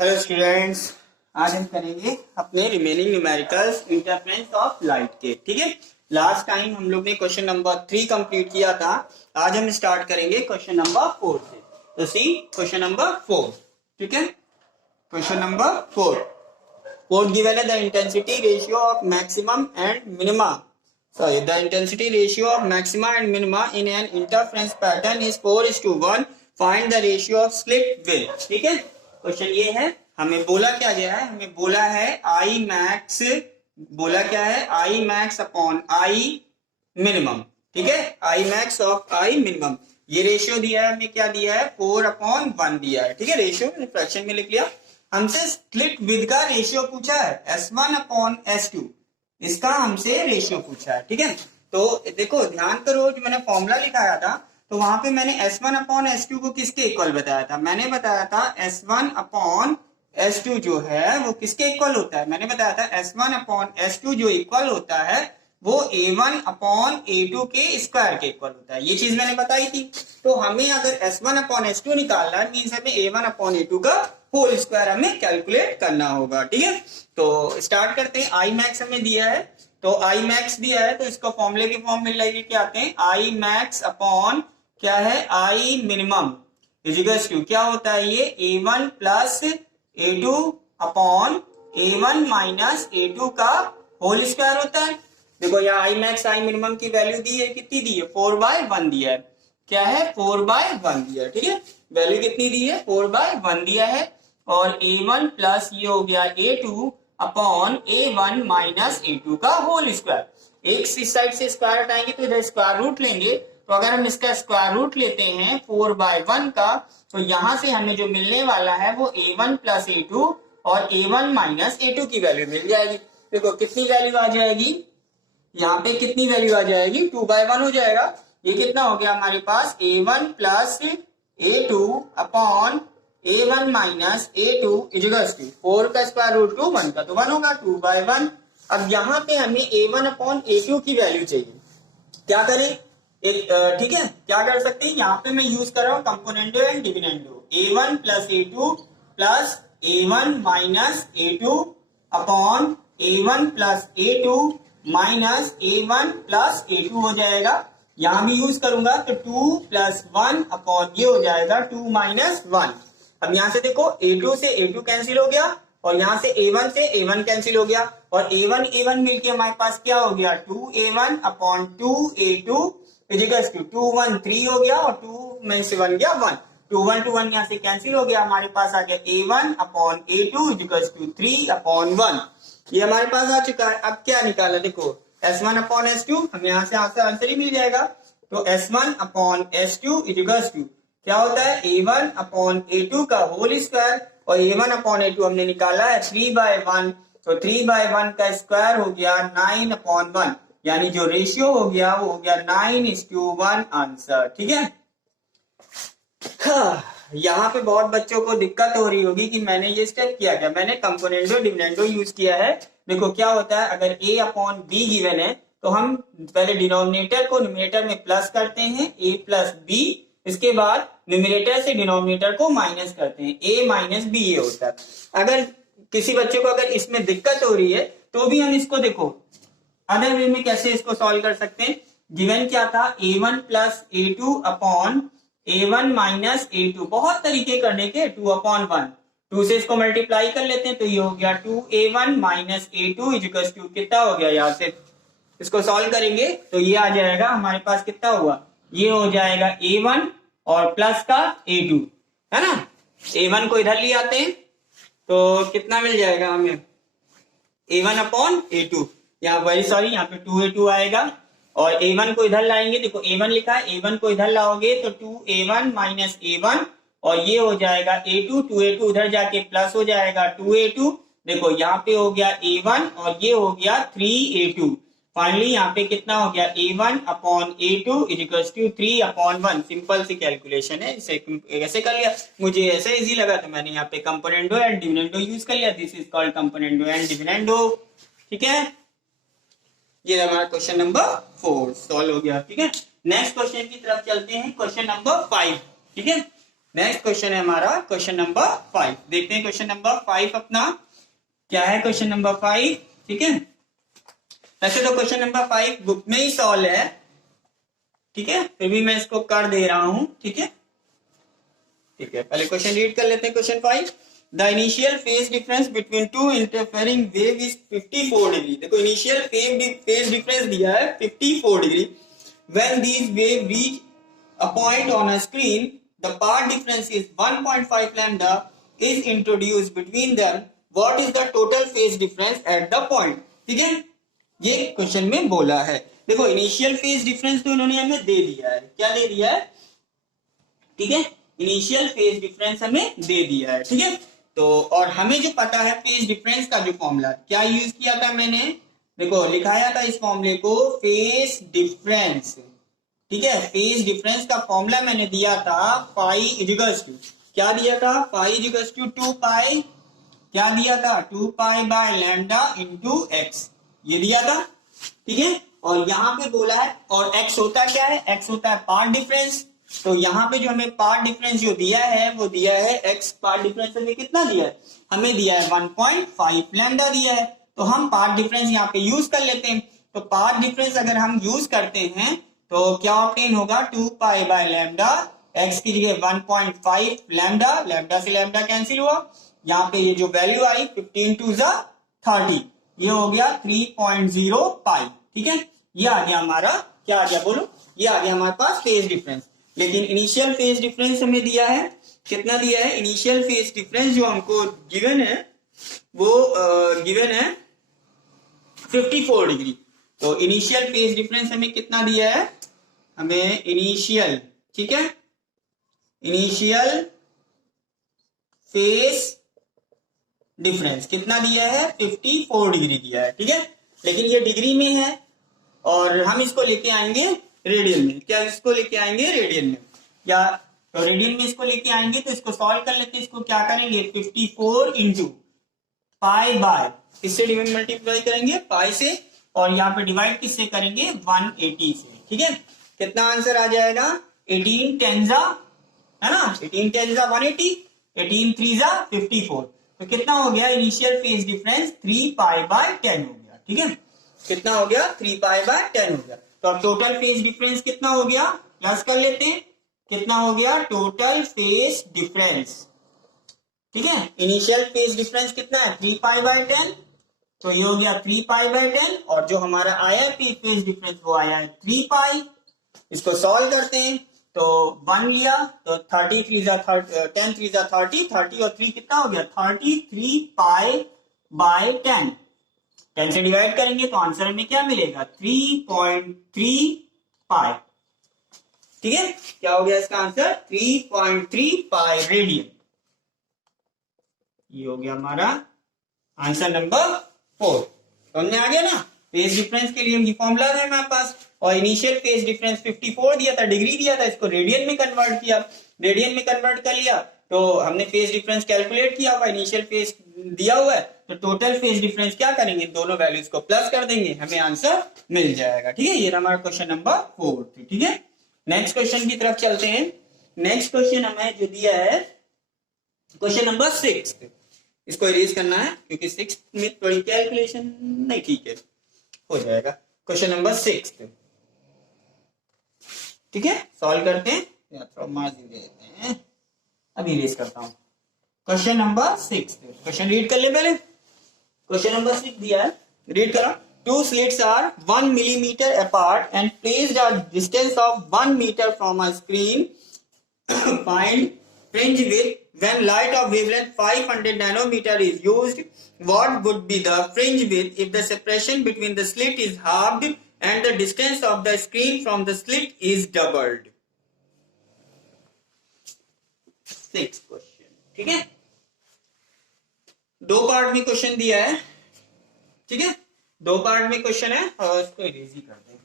Hello students, आज हम करेंगे अपने remaining numericals interference of light के। ठीक है, लास्ट टाइम हम लोग ने क्वेश्चन नंबर 3 कंप्लीट किया था। आज हम स्टार्ट करेंगे क्वेश्चन नंबर 4 से। तो सी क्वेश्चन नंबर 4। ठीक है, क्वेश्चन नंबर 4 गिवन है the intensity ratio of maximum and minima the intensity ratio of maxima and minima in an interference pattern is 4:1. Find the ratio of slit width. ठीक है, question ये है, हमें बोला क्या गया है, हमें बोला है आई मैक्स, बोला क्या है I max upon I minimum. ठीक है, I max of I minimum, ये रेशियो दिया है, हमें क्या दिया है 4/1 दिया है। ठीक है, रेशियो फ्रैक्शन में लिख लिया। हमसे स्प्लिट विद का रेशियो पूछा है S1/S2, इसका हमसे रेशियो पूछा है। ठीक है, तो देखो ध्यान करो, जो मैंने फॉर्मूला लिखाया था तो वहां पे मैंने S1/S2 को किसके इक्वल बताया था, मैंने बताया था S1/S2 जो है वो किसके इक्वल होता है, मैंने बताया था S1/S2 जो इक्वल होता है वो A1/A2 के स्क्वायर के इक्वल होता है। ये चीज मैंने बताई थी। तो हमें अगर S1/S2 निकालना है मीन्स हमें A1/A2 का होल स्क्वायर हमें कैलकुलेट करना होगा। ठीक है, तो स्टार्ट करते हैं। आई मैक्स हमें दिया है, तो आई मैक्स दिया है तो इसको फॉर्मूले की फॉर्म में लेके आते हैं। आई मैक्स अपॉन क्या है आई मिनिमम इजिकल्स टू क्या होता है ये A1 plus A2 upon A1 minus A2 का होल स्क्वायर होता है। देखो यहाँ आई मैक्स आई मिनिमम की वैल्यू दी है, कितनी दी है 4/1 दिया है। क्या है 4/1 दिया है। ठीक है, वैल्यू कितनी दी है 4/1 दिया है। और A1 प्लस ये हो गया A2 upon A1 minus A2 का होल स्क्वायर। एक साइड से स्क्वायर हटाएंगे तो इधर स्क्वायर रूट लेंगे, तो अगर हम इसका स्क्वायर रूट लेते हैं 4/1 का तो यहां से हमें जो मिलने वाला है वो A1 प्लस A2 और A1 माइनस A2 की वैल्यू मिल जाएगी। देखो कितनी वैल्यू आ जाएगी, यहाँ पे कितनी वैल्यू आ जाएगी 2/1 हो जाएगा। ये कितना हो गया हमारे पास A1 plus A2 upon A1 minus A2 equals to 4 का स्क्वायर रूट 2 1 का तो 1 होगा 2/1। अब यहाँ पे हमें A1 अपॉन A2 की वैल्यू चाहिए, क्या करें ठीक है क्या कर सकते हैं, यहाँ पे मैं यूज कर रहा हूँ componendo and dividendo. A1 plus A2 plus A1 minus A2 upon A1 plus A2 minus A1 plus A2 हो जाएगा। यहां भी यूज करूंगा तो 2 प्लस 1 अपॉन ये हो जाएगा 2 माइनस 1। अब यहां से देखो A2 से A2 कैंसिल हो गया और यहां से A1 से A1 कैंसिल हो गया और A1 मिलके हमारे पास क्या हो गया 2A1 upon 2A2 equals to 2 1 3 हो गया और 2 में से 1 गया 1, 2 1 2 1 यहां से कैंसिल हो गया। हमारे पास आ गया A1 upon A2 equals to 3/1। ये हमारे पास आ चुका है। अब क्या निकाला देखो S1/S2, हम यहाँ से आंसर ही मिल जाएगा। तो S1/S2 इजिकल्स टू क्या होता है A1/A2 का होल स्क्वायर और A1/A2 हमने निकाला है 3/1, तो 3/1 का स्क्वायर हो गया 9/1, यानी जो रेशियो हो गया वो हो गया 9:1 आंसर। ठीक है, यहाँ पे बहुत बच्चों को दिक्कत हो रही होगी कि मैंने ये स्टेप किया क्या, मैंने कंपोनेंडो डिविडेंडो यूज किया है। देखो क्या होता है अगर A अपॉन B गिवन है तो हम पहले डिनोमिनेटर को न्यूमरेटर में प्लस करते हैं A प्लस B, इसके बाद न्यूमरेटर से डिनोमिनेटर को माइनस करते हैं A माइनस B ये होता है। अगर किसी बच्चे को अगर इसमें दिक्कत हो रही है तो भी हम इसको देखो अदर वे में कैसे इसको सॉल्व कर सकते हैं। गिवन क्या था A1 plus A2 upon A1 minus A2, बहुत तरीके करने के 2/1, 2 से इसको मल्टीप्लाई कर लेते हैं तो ये हो गया 2A1 minus A2 equals to कितना हो गया, यहाँ से इसको सॉल्व करेंगे तो ये आ जाएगा हमारे पास कितना हुआ, ये हो जाएगा A1 और प्लस का A2 है ना। A1 को इधर ले आते हैं तो कितना मिल जाएगा हमें A1 अपॉन A2, यहाँ वेरी सॉरी यहाँ पे 2A2 आएगा और A1 को इधर लाएंगे। देखो A1 लिखा है, A1 को इधर लाओगे तो 2A1 माइनस A1 और ये हो जाएगा A2, 2A2 उधर जाके प्लस हो जाएगा 2A2। देखो यहाँ पे हो गया A1 और ये हो गया 3A2। फाइनली यहाँ पे कितना हो गया A1 upon A2 equals to 3/1। Simple सी कैलकुलेशन है, इसे ऐसे कर लिया, मुझे ऐसे इजी लगा तो मैंने यहाँ पे कंपोनेंडो एंड डिविडेंडो यूज कर लिया। This is called componendo and dividendo. ठीक है, ये हमारा क्वेश्चन नंबर 4 सॉल्व हो गया। ठीक है, नेक्स्ट क्वेश्चन की तरफ चलते हैं, क्वेश्चन नंबर 5। ठीक है, नेक्स्ट क्वेश्चन है हमारा क्वेश्चन नंबर 5। देखते हैं क्वेश्चन नंबर 5 अपना क्या है। क्वेश्चन नंबर 5, ठीक है। वैसे तो क्वेश्चन नंबर 5 बुक में ही सॉल्व है, ठीक है, फिर भी मैं इसको कर दे रहा हूं, ठीक है। ठीक है, पहले क्वेश्चन रीड कर लेते हैं। Question 5, the initial phase difference between two interfering wave is 54 degree. देखो इनिशियल फेज डिफरेंस दिया है 54 degree. When these wave reach a point on a screen the path difference is 1.5 lambda is introduced between them, what is the total phase difference at the point. ठीक है, ये question में बोला है। देखो initial phase difference तो इन्होंने हमें दे दिया है, क्या दे दिया है, ठीक है, इनिशियल फेज डिफरेंस हमें दे दिया है, ठीक है। तो और हमें जो पता है फेज डिफरेंस का जो फॉर्मूला क्या यूज किया था मैंने, देखो लिखाया था इस फॉर्मूले को फेज डिफरेंस, ठीक है। फेज डिफरेंस का फॉर्मूला मैंने दिया था पाई इजिकल्स टू, क्या दिया था, पाई इजिकल्स टू 2 पाई, क्या दिया था, 2 pi by lambda into x, ये दिया था, ठीक है। और यहाँ पे बोला है, और x होता क्या है, x होता है पाथ डिफरेंस। तो यहाँ पे जो हमें पाथ डिफरेंस जो दिया है वो दिया है x, पाथ डिफरेंस हमें कितना दिया है, हमें दिया है 1.5 लैम्डा दिया है। तो हम पाथ डिफरेंस यहाँ पे यूज कर लेते हैं। तो पाथ डिफरेंस अगर हम यूज करते हैं तो क्या ऑब्टेन होगा, 2 पाई बाय लैम्डा, x की जगह 1.5 लैम्डा, लैम्डा से लैम्डा कैंसिल हुआ, यहाँ पे ये जो वैल्यू आई 15 टू 30, ये हो गया 3.0 पाई, ठीक है। ये आ गया हमारा, क्या आ गया बोलो, ये आ गया हमारे पास फेज डिफरेंस। लेकिन इनिशियल फेज डिफरेंस हमें दिया है, कितना दिया है, इनिशियल फेज डिफरेंस जो हमको गिवन है वो गिवन है 54 डिग्री। तो इनिशियल फेज डिफरेंस हमें कितना दिया है, हमें इनिशियल, ठीक है, इनिशियल फेज डिफरेंस कितना दिया है, 54 डिग्री दिया है, ठीक है। लेकिन ये डिग्री में है और हम इसको लेके आएंगे रेडियन में, क्या इसको लेके आएंगे रेडियन में, या तो रेडियन में इसको लेके आएंगे। तो इसको सॉल्व कर लेते हैं, इसको क्या करेंगे, 54 इंटू पाई बाय, इससे मल्टीप्लाई करेंगे पाई से, और यहाँ पे डिवाइड किससे करेंगे, 180 से, ठीक है। कितना आंसर आ जाएगा, 18 टेंजा, है ना, 18 टेंजा 180, 18 थ्रीजा 54। तो कितना हो गया initial phase difference, 3 pi by 10 हो गया, ठीक है। कितना हो गया, 3 पाई बाय 10 हो गया। तो अब टोटल फेज डिफरेंस कितना हो गया, प्लस कर लेते हैं, कितना हो गया टोटल फेज डिफरेंस, ठीक है। इनिशियल फेज डिफरेंस कितना है, 3 पाई बाय 10, तो ये हो गया 3 पाई बाय 10, और जो हमारा आया फेज डिफरेंस वो आया है 3 पाई। इसको सॉल्व करते हैं, तो 1 लिया तो 30 थ्रीजा 10 थ्रीजा 30, 30 और 3 कितना हो गया, 33 पाई बाय 10, 10 से डिवाइड करेंगे तो आंसर हमें क्या मिलेगा, 3.3 पाई, ठीक है। क्या हो गया इसका आंसर, 3.3 पाई रेडियन। ये हो गया हमारा आंसर नंबर 4। समझ में आ गया ना, फेज डिफरेंस के लिए ये फॉर्मूला है हमारे पास, और इनिशियल फेज डिफरेंस 54 दिया था, डिग्री दिया था, इसको रेडियन में कन्वर्ट किया, रेडियन में कन्वर्ट कर लिया तो हमने फेज डिफरेंस कैलकुलेट किया हुआ, इनिशियल फेज दिया हुआ है, तो टोटल फेज डिफरेंस क्या करेंगे, दोनों वैल्यूज को प्लस कर देंगे, हमें आंसर मिल जाएगा, ठीक है। ये हमारा क्वेश्चन नंबर 4, ठीक है। नेक्स्ट क्वेश्चन की तरफ चलते हैं। नेक्स्ट क्वेश्चन हमें जो दिया है क्वेश्चन नंबर 6, इसको इरेज करना है क्योंकि 6 में थोड़ी कैलकुलेशन नहीं ठीक है, हो जाएगा। क्वेश्चन नंबर 6, ठीक है, सॉल्व करते हैं या थोड़ा मार्जिन दे देते हैं, अभी इरेज करता हूं। क्वेश्चन नंबर 6, क्वेश्चन रीड कर ले पहले। क्वेश्चन नंबर 6 दिया है, रीड करो। Two slits are 1 millimeter apart and placed at distance of 1 meter from a screen. Find fringe width when light of wavelength 500 nanometer is used. What would be the fringe width if the separation between the slit is halved and the distance of the screen from the slit is doubled? 6 question, ठीक है। दो part में question दिया है, ठीक है, दो part में क्वेश्चन है, और इसको इरेज ही कर दें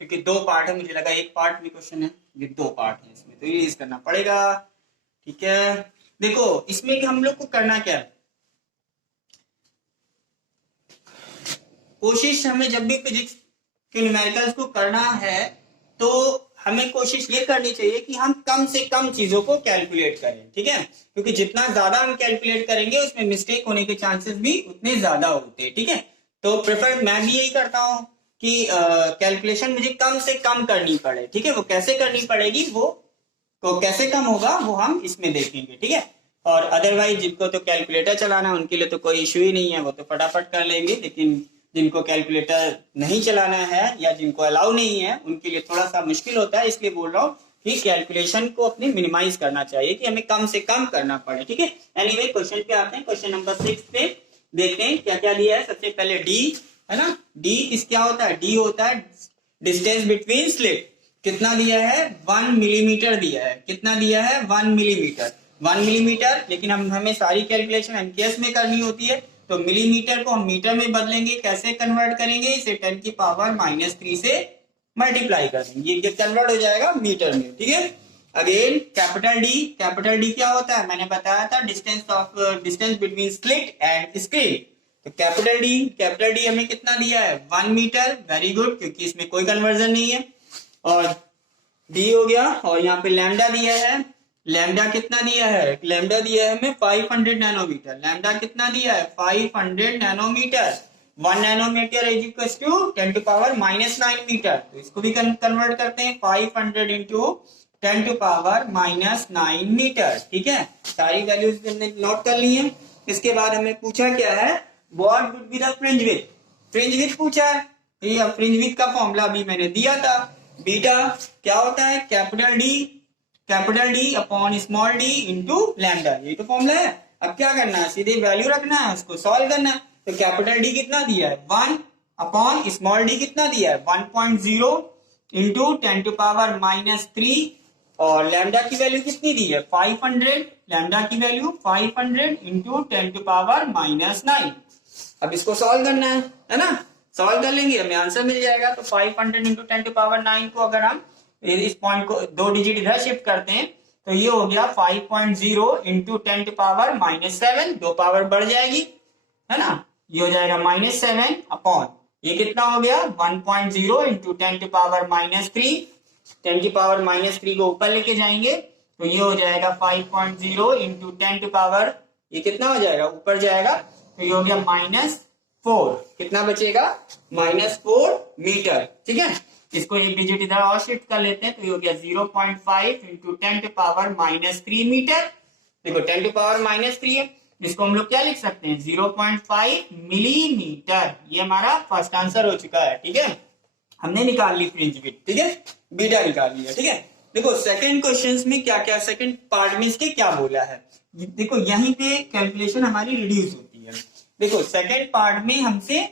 क्योंकि दो पार्ट है, मुझे लगा एक पार्ट में क्वेश्चन है, ये दो पार्ट है इसमें, तो इरेज करना पड़ेगा, ठीक है। देखो इसमें कि हम लोग को करना क्या है, कोशिश हमें जब भी फिजिक्स के न्यूमेरिकल्स को करना है तो हमें कोशिश ये करनी चाहिए कि हम कम से कम चीजों को कैलकुलेट करें, ठीक है, क्योंकि जितना ज्यादा हम कैलकुलेट करेंगे उसमें मिस्टेक होने के चांसेस भी उतने ज्यादा होते हैं, ठीक है। तो प्रेफर मैं भी यही करता हूँ कि कैलकुलेशन मुझे कम से कम करनी पड़े, ठीक है। वो कैसे करनी पड़ेगी, वो तो कैसे कम होगा वो हम इसमें देखेंगे, ठीक है। और अदरवाइज जिनको तो कैलकुलेटर चलाना है उनके लिए तो कोई इश्यू ही नहीं है, वो तो फटाफट कर लेंगे, लेकिन जिनको कैलकुलेटर नहीं चलाना है या जिनको अलाउ नहीं है उनके लिए थोड़ा सा मुश्किल होता है। इसलिए बोल रहा हूँ कि कैलकुलेशन को अपने मिनिमाइज करना चाहिए, कि हमें कम से कम करना पड़े, ठीक है। एनीवे क्वेश्चन पे आते हैं। क्वेश्चन नंबर 6 पे देखते हैं क्या क्या दिया है। सबसे पहले डी है ना, डी किस क्या होता है, डी होता है डिस्टेंस बिटवीन स्लिट। कितना दिया है, 1 मिलीमीटर दिया है। कितना दिया है, 1 मिलीमीटर, 1 मिलीमीटर। लेकिन हमें सारी कैलकुलेशन एमकेएस में करनी होती है, तो मिलीमीटर को हम मीटर में बदलेंगे। कैसे कन्वर्ट करेंगे, इसे 10 की पावर -3 से मल्टीप्लाई कर देंगे, ये कन्वर्ट हो जाएगा मीटर में, ठीक है। अगेन कैपिटल डी क्या होता है, मैंने बताया था distance between slit and screen. तो कैपिटल डी हमें कितना दिया है, 1 मीटर। वेरी गुड, क्योंकि इसमें कोई कन्वर्जन नहीं है। और डी हो गया। और यहाँ पे लैम्डा दिया है, लैम्डा कितना दिया है, लैम्डा दिया है हमें 500 नैनोमीटर। लैम्डा कितना दिया है, 500 nanometre. 1 nanometre is equal to 10 to power -9 metre. तो इसको भी कन्वर्ट करते हैं, 500 इंटू 10 टू पावर -9 मीटर, ठीक है। सारी वैल्यूज हमने नोट कर ली है। इसके बाद हमें पूछा क्या है, what would be the fringe width. Fringe width पूछा है, ये फ्रिंज विड्थ का फॉर्मूला भी मैंने दिया था। बीटा क्या होता है, capital D upon small d into lambda, ये तो फॉर्मूला है। अब क्या करना है, सीधे वैल्यू रखना है, उसको सॉल्व करना है। तो कैपिटल डी कितना दिया है, 1 अपॉन स्मॉल डी कितना दिया है, 1.0 इंटू 10 टू पावर -3। और लैम्डा की वैल्यू कितनी दी है, 500। लैम्डा की वैल्यू 500 इंटू 10 टू पावर -9। अब इसको सॉल्व करना है ना। सॉल्व कर लेंगे, हमें आंसर मिल जाएगा। तो 500 इंटू 10 टू पावर 9 को अगर हम इस पॉइंट को 2 डिजिट इधर शिफ्ट करते हैं तो ये हो गया 5.0 इंटू 10 टू पावर -7। 2 पावर बढ़ जाएगी, है ना, ये हो जाएगा -7 अपॉन ये कितना हो गया, 1.0 इंटू 10 टू पावर -3। 10 की पावर -3 को ऊपर लेके जाएंगे तो ये हो जाएगा 5.0 इंटू 10 टू पावर, ये कितना हो जाएगा, ऊपर जाएगा तो ये हो गया -4। कितना बचेगा, -4 मीटर, ठीक है। इसको एक डिजिट इधर और शिफ्ट कर लेते हैं तो ये हो गया 0.5 इंटू 10 टू पावर -3 मीटर। देखो 10 टू पावर -3 है, इसको हम लोग क्या लिख सकते हैं, 0.5 मिलीमीटर। ये हमारा फर्स्ट आंसर हो चुका है, ठीक है। हमने निकाल ली फ्रिंज विड्थ, ठीक है, बीटा निकाल लिया, ठीक है। देखो सेकंड क्वेश्चंस में क्या क्या, सेकंड पार्ट में इसके क्या बोला है। देखो यहीं पे कैलकुलेशन हमारी रिड्यूस होती है। देखो सेकंड पार्ट में हमसे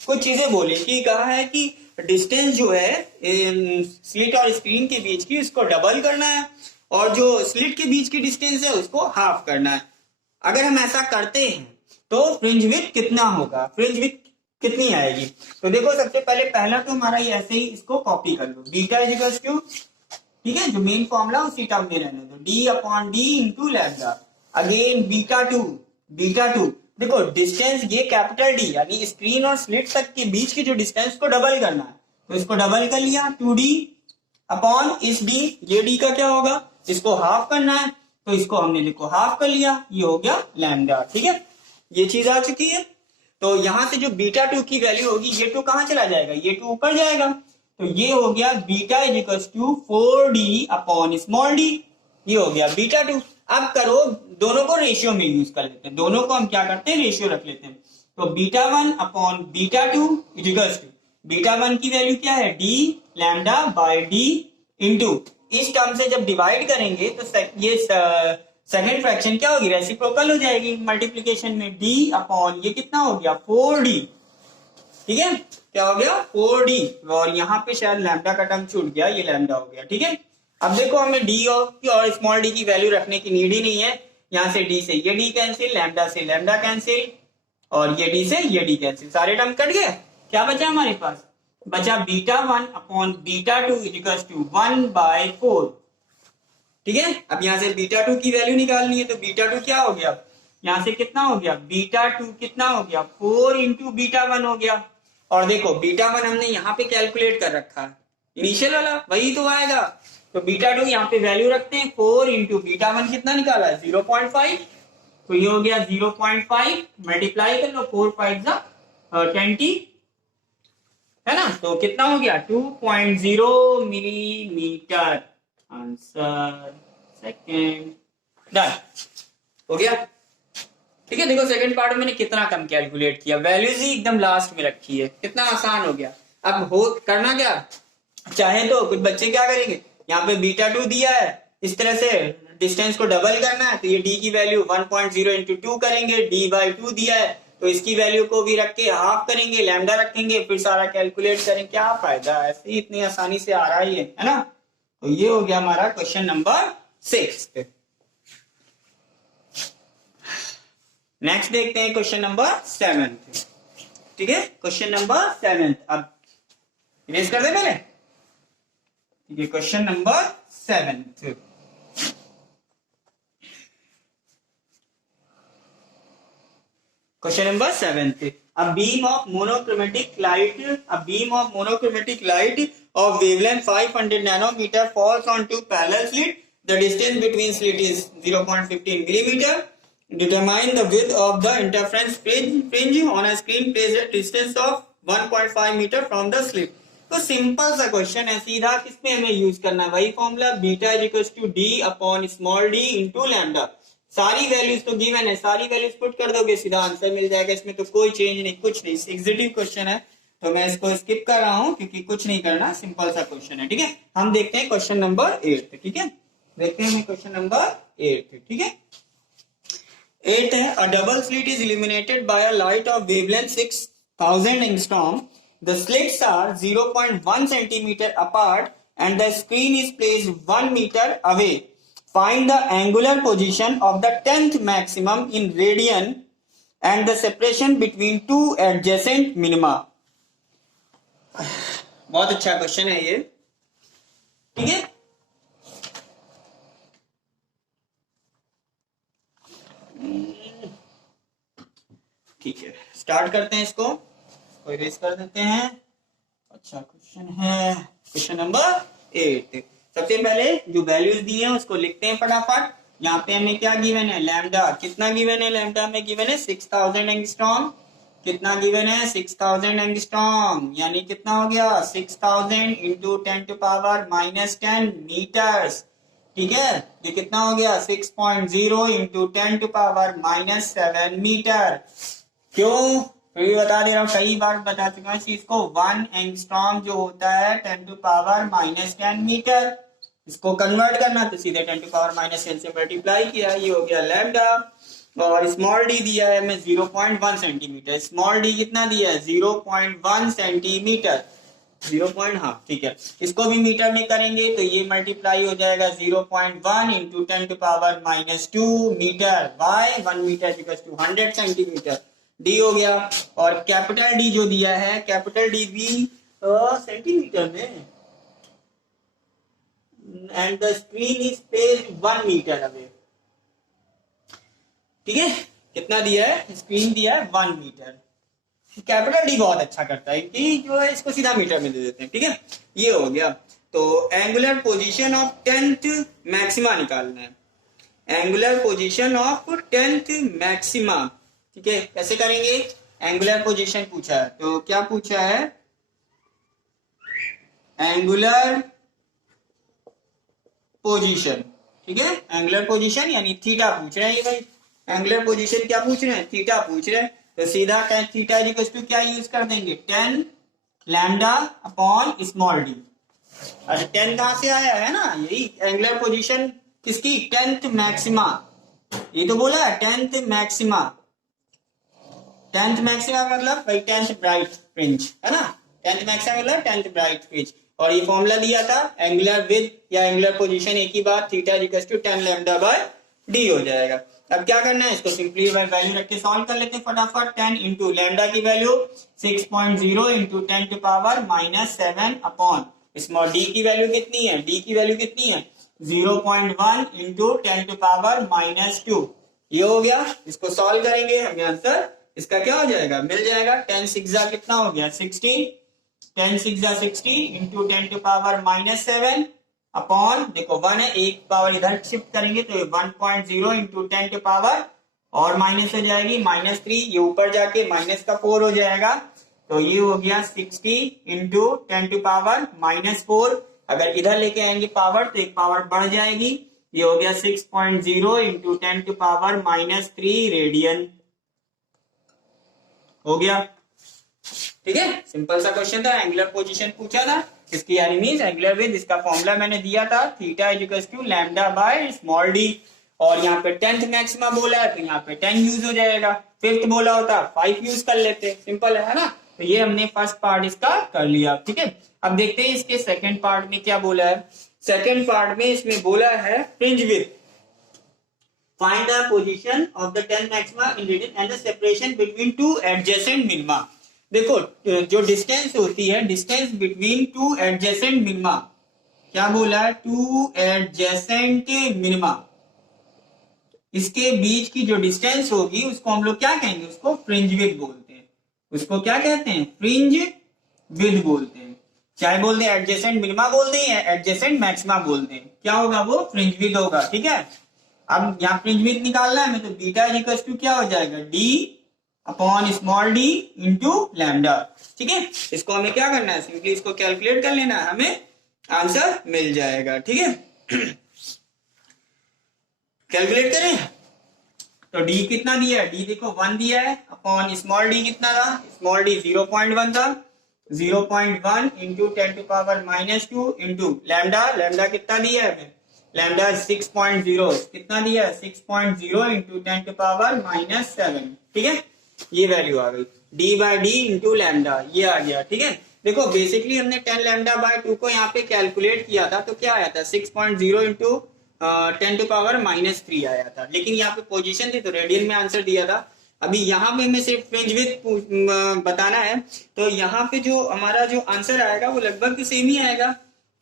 कुछ चीजें बोले कि कहा है कि डिस्टेंस जो है स्लिट और स्क्रीन के बीच की उसको डबल करना है, और जो स्लिट के बीच की डिस्टेंस है उसको हाफ करना है। अगर हम ऐसा करते हैं तो फ्रिंज विड्थ कितना होगा, फ्रिंज विड्थ कितनी आएगी। तो देखो सबसे पहला तो हमारा ये ऐसे ही इसको कॉपी कर लो, बीटा इज इक्वल टू, ठीक है, जो मेन फॉर्मूला उसी टर्म में रहने दो, D upon D into lambda. Again beta two, देखो डिस्टेंस ये कैपिटल डी यानी स्क्रीन और स्लिट तक के बीच की जो डिस्टेंस को डबल करना है, तो इसको डबल कर लिया 2d अपॉन इस डी। ये डी का क्या होगा, इसको हाफ करना है तो इसको हमने देखो हाफ कर लिया, ये हो गया लैम्डा, ठीक है। ये चीज आ चुकी है। तो यहां से जो बीटा 2 की वैल्यू होगी, ये 2 कहां चला जाएगा, ये 2 ऊपर जाएगा, तो ये हो गया beta is equal to 4d upon small d. ये हो गया बीटा 2। अब करो दोनों को रेशियो में यूज कर लेते हैं, दोनों को हम क्या करते हैं, रेशियो रख लेते हैं। तो beta 1 upon beta 2 is equal to, beta 1 की वैल्यू क्या है, d lambda by d into, इस टर्म से जब डिवाइड करेंगे तो ये सेकंड फ्रैक्शन क्या होगी, रेसिप्रोकल हो जाएगी मल्टीप्लीकेशन में, डी अपॉन ये कितना हो गया 4d, ठीक है, क्या हो गया 4d। और यहाँ पे शायद लैम्डा का टर्म छूट गया, ये लैम्डा हो गया, ठीक है। अब देखो हमें डी और स्मॉल डी की वैल्यू रखने की नीड ही नहीं है। यहाँ से डी से ये डी कैंसिल, लैम्डा से लैम्डा कैंसिल, और ये डी से ये डी कैंसिल, सारे टर्म कट गए। क्या बचा हमारे पास, बचा beta 1 upon beta 2 is equal to 1/4, ठीक है। अब यहाँ से बीटा 2 की वैल्यू निकालनी है, तो बीटा 2 क्या हो गया, यहाँ से कितना हो गया, बीटा 2 कितना हो गया 4 इंटू बीटा 1 हो गया। और देखो बीटा 1 हमने यहाँ पे कैलकुलेट कर रखा है, इनिशियल वाला वही तो आएगा। तो बीटा 2 यहाँ पे वैल्यू रखते हैं, 4 इंटू बीटा 1 कितना निकाला है 0.5, तो ये हो गया 0.5, मल्टीप्लाई कर लो 4 5 20 है ना, तो कितना हो गया 2.0 मिलीमीटर। आंसर सेकंड डन हो गया। ठीक है, देखो सेकंड पार्ट में मैंने कितना कम कैलकुलेट किया, वैल्यूज ही एकदम लास्ट में रखी है, कितना आसान हो गया। अब हो करना क्या, चाहे तो कुछ बच्चे क्या करेंगे, यहाँ पे बीटा 2 दिया है, इस तरह से डिस्टेंस को डबल करना है, तो ये डी की वैल्यू 1.0 इंटू 2 करेंगे, डी बाई 2 दिया है तो इसकी वैल्यू को भी रख के हाफ करेंगे, लैम्डा रखेंगे, फिर सारा कैलकुलेट करें, क्या फायदा, ऐसे ही इतनी आसानी से आ रहा है ना। तो ये हो गया हमारा क्वेश्चन नंबर 6। नेक्स्ट देखते हैं क्वेश्चन नंबर 7। ठीक है, क्वेश्चन नंबर 7 अब इरेज कर दे पहले। ठीक है, question number 7। Question number 7. A beam of monochromatic light of wavelength 500 nanometer falls on two parallel slits. The distance between slits is 0.15 millimeter. Determine the width of the interference fringe on a screen placed at distance of 1.5 meter from the slit. तो simple सा question है, सीधा किसमें हमें use करना है, वही formula beta is equal to d upon small d into lambda. सारी वैल्यूज तो गिवन है, सारी वैल्यूज पुट कर दोगे सीधा आंसर मिल जाएगा, इसमें तो कोई चेंज नहीं, कुछ नहीं, एग्जीक्यूटिव क्वेश्चन है तो मैं इसको स्किप कर रहा हूं क्योंकि कुछ नहीं करना, सिंपल सा क्वेश्चन है। ठीक है, हम देखते हैं क्वेश्चन नंबर 8। ठीक है, देखते हैं क्वेश्चन नंबर 8। ठीक है, 8 है, a double slit is illuminated by a light of wavelength 6000 angstrom, the slits are 0.1 centimetre apart and the screen is placed 1 metre away. Find the angular position of the 10th maximum in radian and the separation between two adjacent minima. बहुत अच्छा question है ये। ठीक है, ठीक है, start करते हैं इसको इरेज कर देते हैं। अच्छा क्वेश्चन है, क्वेश्चन नंबर 8। सबसे पहले जो वैल्यूज दी हैं उसको लिखते हैं फटाफट। यहाँ पे हमें क्या गिवन है, लैम्डा कितना गिवन है, लैम्डा में गिवन है 6000 एंगस्ट्रॉम। कितना गिवन है 6000 एंगस्ट्रॉम, यानी कितना हो गया 6000 इंटू 10 टू पावर -10 मीटर्स। ठीक है, ये कितना हो गया 6.0 इंटू 10 टू पावर -7 मीटर। क्यों, फिर भी बता दे रहा हूँ, कई बार बता चुका हूँ इस चीज को। 1 एंगस्ट्रॉम जो होता है 10 टू पावर -10 मीटर, इसको कन्वर्ट करना तो सीधे 10 टू पावर -10 से मल्टीप्लाई किया, ये हो गया लैम्डा। और स्मॉल डी दिया है हमें 0.1 सेंटीमीटर, स्मॉल डी कितना दिया है 0.1 सेंटीमीटर, 0. हाँ ठीक है, इसको भी मीटर में करेंगे तो ये मल्टीप्लाई हो जाएगा 0.1 into 10 to power -2 metre by 1 metre equals to 100 centimetre, d हो गया। और कैपिटल डी जो दिया है, कैपिटल डी भी सेंटीमीटर में, and the screen is placed 1 metre away. ठीक है, कितना दिया है, स्क्रीन दिया है 1 मीटर। कैपिटल डी बहुत अच्छा करता है कि जो है इसको सीधा मीटर में दे देते हैं। ठीक है, ये हो गया। तो angular position of 10th maxima निकालना है, angular position of 10th maxima. ठीक है, कैसे करेंगे, एंगुलर पोजीशन पूछा है तो क्या पूछा है, एंगुलर पोजीशन। ठीक है, एंगुलर पोजीशन यानी थीटा पूछ रहे हैं ये भाई, एंगुलर पोजीशन क्या पूछ रहे हैं, थीटा पूछ रहे हैं, तो सीधा tan थीटा इक्वल टू क्या यूज कर देंगे, 10 लैम्डा अपॉन स्मॉल डी। अरे 10 कहां से आया है ना, यही एंगुलर पोजीशन किसकी, 10th मैक्सिमा, ये तो बोला है 10th मैक्सिमा। 10th मैक्सिमा मतलब भाई 10th ब्राइट फ्रिंज है ना, 10th मैक्सिमा मतलब 10th ब्राइट फ्रिंज। और ये फॉर्मूला दिया था एंगुलर विद या एंगुलर पोजीशन, एक ही बात, theta equal to 10 lambda by d हो जाएगा। अब क्या करना है, इसको सिंपली वैल्यू रख के सॉल्व कर लेते हैं फटाफट। 10 इंटू लैम्डा की value 6.0 into 10 to power -7 upon small d की वैल्यू कितनी है, डी की वैल्यू कितनी है 0.1 इंटू 10 टू पावर -2। ये हो गया, इसको सॉल्व करेंगे हमें आंसर इसका क्या हो जाएगा, मिल जाएगा 10 6 कितना हो गया 16, 10 6 जा 60 into 10 to power minus 7 upon, देखो 1 है, एक पावर इधर शिफ्ट करेंगे तो 1.0 इंटू 10 टू पावर और माइनस हो जाएगी -3, ये ऊपर जाके माइनस का 4 हो जाएगा, तो ये हो गया 60 इंटू 10 टू पावर -4। अगर इधर लेके आएंगे पावर तो एक पावर बढ़ जाएगी, ये हो गया 6.0 इंटू 10 टू पावर -3 रेडियन हो गया। ठीक है, सिंपल सा क्वेश्चन था, एंगुलर पोजीशन पूछा था, इसकी यानी मींस एंगुलर विड्थ, इसका फॉर्मूला मैंने दिया था theta equals to lambda by small d, और यहाँ पे 10th मैक्सिमा बोला है तो यहाँ पे 10 यूज हो जाएगा, 5th बोला होता 5 यूज कर लेते, सिंपल है ना। तो ये हमने फर्स्ट पार्ट इसका कर लिया। ठीक है, अब देखते हैं इसके सेकंड पार्ट में क्या बोला है। सेकंड पार्ट में इसमें बोला है fringe width, find the position of the 10 maxima in region and the separation between two adjacent minima। देखो जो डिस्टेंस होती है, distance between two adjacent minima, क्या बोला है, टू एडजेसेंट मिनिमा, इसके बीच की जो डिस्टेंस होगी उसको हम लोग क्या कहेंगे, उसको फ्रिंज विड्थ बोलते हैं। उसको क्या कहते हैं, फ्रिंज विड्थ बोलते हैं। चाहे बोल दे एडजेसेंट मिनिमा बोल दें या एडजेसेंट मैक्सिमा बोल दें, क्या होगा, वो फ्रिंज विड्थ होगा। ठीक है, अब यहाँ फ्रिंज विड्थ निकालना है हमें, तो बीटा इक्वल्स टू क्या हो जाएगा, D upon small d into lambda. ठीक है, इसको हमें क्या करना है, सिंपली इसको कैलकुलेट कर लेना है, हमें आंसर मिल जाएगा। ठीक है, कैलकुलेट करें तो डी कितना दिया है, डी देखो 1 दिया है, अपॉन स्मॉल डी कितना था, स्मॉल डी 0.1 था, 0.1 into 10 to power -2 into lambda, lambda कितना दिया है हमें, लैम्डा 6.0 कितना दिया है, 6.0 इंटू 10 टू पावर -7। ठीक है, ये वैल्यू आ गई, d by d into lambda, ये आ गया। ठीक है, देखो बेसिकली हमने 10 लैम्डा बाय 2 को यहाँ पे कैलकुलेट किया था, तो क्या आया था, 6.0 इंटू 10 टू पावर -3 आया था, लेकिन यहाँ पे पोजीशन थी तो रेडियन में आंसर दिया था। अभी यहाँ पे हमें सिर्फ फ्रिंज विड्थ बताना है, तो यहाँ पे जो हमारा जो आंसर आएगा वो लगभग सेम ही आएगा,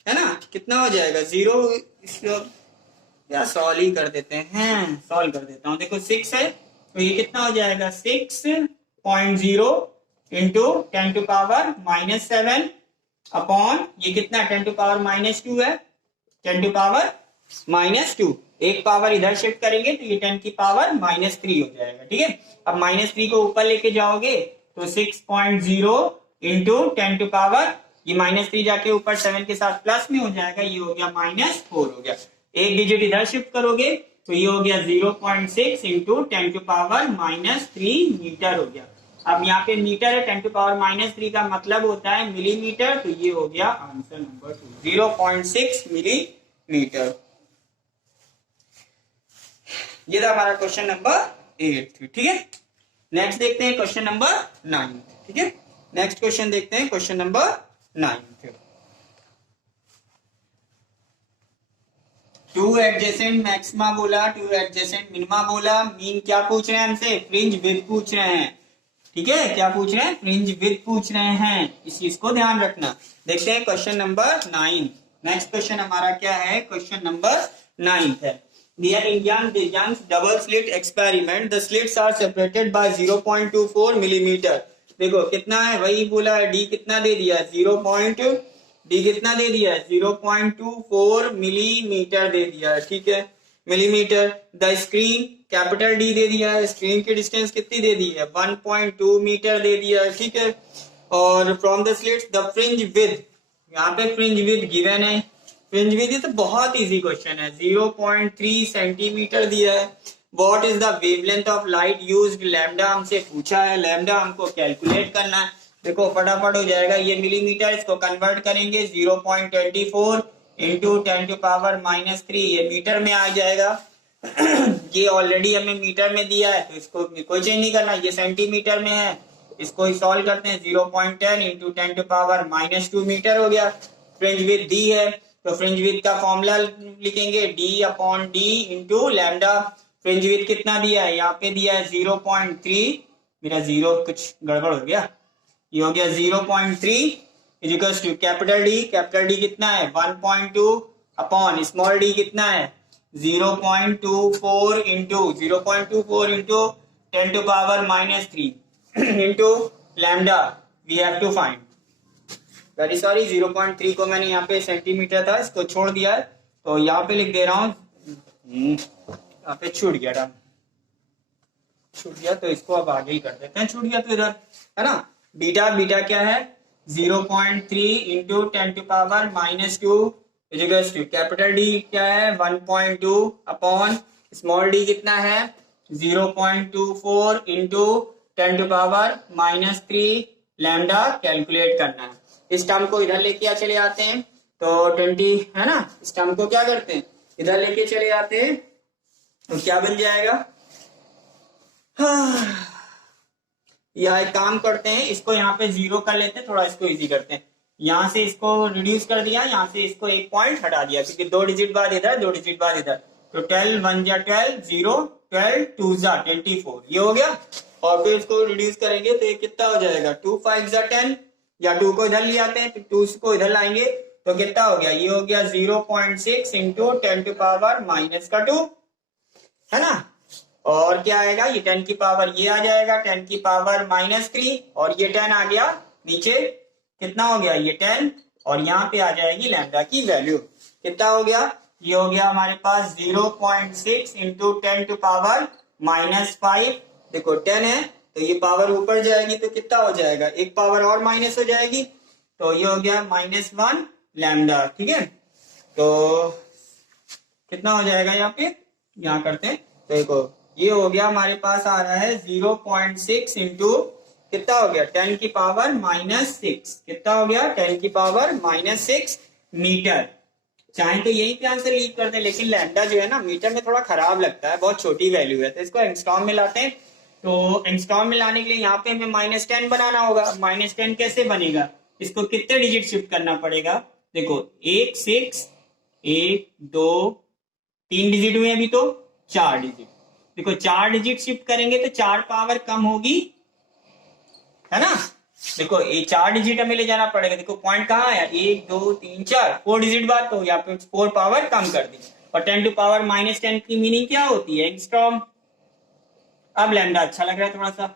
है ना। कितना हो जाएगा, 0 या सॉल्व ही कर देते हैं, सॉल्व कर देता हूँ। देखो 6 है तो ये कितना हो जाएगा, 6.0 इंटू 10 टू पावर -7 अपॉन ये कितना 10 टू पावर -2 है, 10 टू पावर -2, एक पावर इधर शिफ्ट करेंगे तो ये 10 की पावर -3 हो जाएगा। ठीक है, अब -3 को ऊपर लेके जाओगे तो 6.0 इंटू 10 टू पावर, ये -3 जाके ऊपर 7 के साथ प्लस में हो जाएगा, ये हो गया -4 हो गया, एक डिजिट इधर शिफ्ट करोगे तो ये हो गया 0.6 इंटू 10 टू पावर -3 मीटर हो गया। अब यहाँ पे मीटर है, 10 टू पावर -3 का मतलब होता है मिलीमीटर, तो ये हो गया आंसर नंबर 2, 0.6 मिलीमीटर। ये था हमारा क्वेश्चन नंबर 8। ठीक है, नेक्स्ट देखते हैं क्वेश्चन नंबर 9। ठीक है, नेक्स्ट क्वेश्चन देखते हैं question number 9। Two adjacent maxima बोला, टू एडजेसेंट मिनिमा बोला, मीन क्या पूछ रहे हैं हमसे, फ्रिंज विड्थ पूछ रहे हैं। ठीक है, क्या पूछ रहे हैं, फ्रिंज विड्थ पूछ रहे हैं, इस चीज को ध्यान रखना। देखते हैं क्वेश्चन नंबर 9। नेक्स्ट क्वेश्चन हमारा क्या है, क्वेश्चन नंबर 9 है। Dear Indians double slit experiment, the slits are separated by 0.24 millimetre. देखो कितना है, वही बोला है, डी कितना दे दिया है, 0.24 मिलीमीटर दे दिया है। ठीक है, millimetre. The screen capital D दे दिया है, स्क्रीन की डिस्टेंस कितनी दे दी है, 1.2 मीटर दे दिया है। ठीक है, और from the slits the fringe width, यहाँ पे फ्रिंज विड्थ गिवन है, फ्रिंज विड्थ तो बहुत इजी क्वेश्चन है, 0.3 सेंटीमीटर दिया है। What is the wavelength of light used, lambda हमसे पूछा है, लैम्डा हमको कैलकुलेट करना है। देखो फटाफट हो जाएगा, ये मिलीमीटर, इसको कन्वर्ट करेंगे 0.24 इंटू 10 टू पावर -3, ये मीटर में आ जाएगा। ये ऑलरेडी हमें मीटर में दिया है तो इसको कोई चेंज नहीं करना, ये सेंटीमीटर में है, इसको ही सॉल्व करते हैं, 0.10 इंटू 10 टू पावर -2 मीटर हो गया। फ्रिंज विड्थ दी है तो फ्रिंज विड्थ का फॉर्मूला लिखेंगे, D upon D into lambda. Fringe width कितना दिया है, यहाँ पे दिया है 0.3, मेरा 0 कुछ गड़बड़ हो गया, ये हो गया 0.3 इक्वल्स टू कैपिटल डी कितना है 1.2 अपॉन स्मॉल डी कितना है 0.24 into 10 to power -3 into lambda we have to find. Very sorry, 0.3 को मैंने यहाँ पे सेंटीमीटर था, इसको छोड़ दिया है, तो यहाँ पे लिख दे रहा हूँ, यहाँ पे छूट गया, तो इसको अब आगे ही कर देते हैं, छूट गया तो इधर, है ना। बीटा क्या है, 0.3 into 10⁻⁻2 equals to capital d क्या है 1.2 अपॉन स्मॉल डी कितना है 0.24 इंटू 10⁻⁻3 लैम्डा कैलकुलेट करना है। इस टर्म को इधर लेके चले आते हैं, तो 20 है ना, इस टर्म को क्या करते हैं इधर लेके चले आते हैं, तो क्या बन जाएगा, यह एक काम करते हैं, इसको यहाँ पे 0 कर लेते हैं, थोड़ा इसको इजी करते हैं, यहाँ से इसको रिड्यूस कर दिया, यहाँ से इसको एक पॉइंट हटा दिया, क्योंकि 2 डिजिट बाद इधर 2 डिजिट बाद इधर, तो 12 1 जा 12 0 12 2 जा 24 ये हो गया। और फिर इसको रिड्यूस करेंगे तो ये कितना हो जाएगा 2 5 जा 10, या 2 को इधर ले आते हैं तो 2 को इधर लाएंगे तो कितना हो गया, ये हो गया 0.6 इंटू 10⁻⁻2 है ना। और क्या आएगा, ये 10 की पावर ये आ जाएगा 10⁻⁻3 और ये 10 आ गया नीचे, कितना हो गया ये 10, और यहाँ पे आ जाएगी लैम्डा की वैल्यू, कितना हो गया, ये हो गया हमारे पास 0.6 इंटू 10⁻⁻5, देखो 10 है तो ये पावर ऊपर जाएगी तो कितना हो जाएगा, एक पावर और माइनस हो जाएगी, तो ये हो गया -1 लैम्डा, ठीक है। तो कितना हो जाएगा यहाँ पे, यहाँ करते हैं, तो देखो ये हो गया हमारे पास आ रहा है 0.6 इंटू कितना हो गया 10⁻⁻6, कितना हो गया 10⁻⁻6 मीटर। चाहे तो यही पे आंसर लीव कर दे, लेकिन लैम्डा जो है ना मीटर में थोड़ा खराब लगता है, बहुत छोटी वैल्यू है, तो इसको एंगस्ट्रॉम में लाते हैं। तो एंगस्ट्रॉम में लाने के लिए यहाँ पे हमें -10 बनाना होगा। -10 कैसे बनेगा, इसको कितने डिजिट शिफ्ट करना पड़ेगा, देखो 1 6 1 2 3 डिजिट हुए अभी, तो 4 डिजिट, देखो 4 डिजिट शिफ्ट करेंगे तो 4 पावर कम होगी, है ना। देखो ये 4 डिजिट हमें ले जाना पड़ेगा, देखो पॉइंट कहाँ आया 1 2 3 4 4 डिजिट बाद, तो यहाँ पे 4 पावर कम कर दी, और 10⁻⁻10 की मीनिंग क्या होती है एंगस्ट्रॉम। अब लैम्डा अच्छा लग रहा है थोड़ा सा,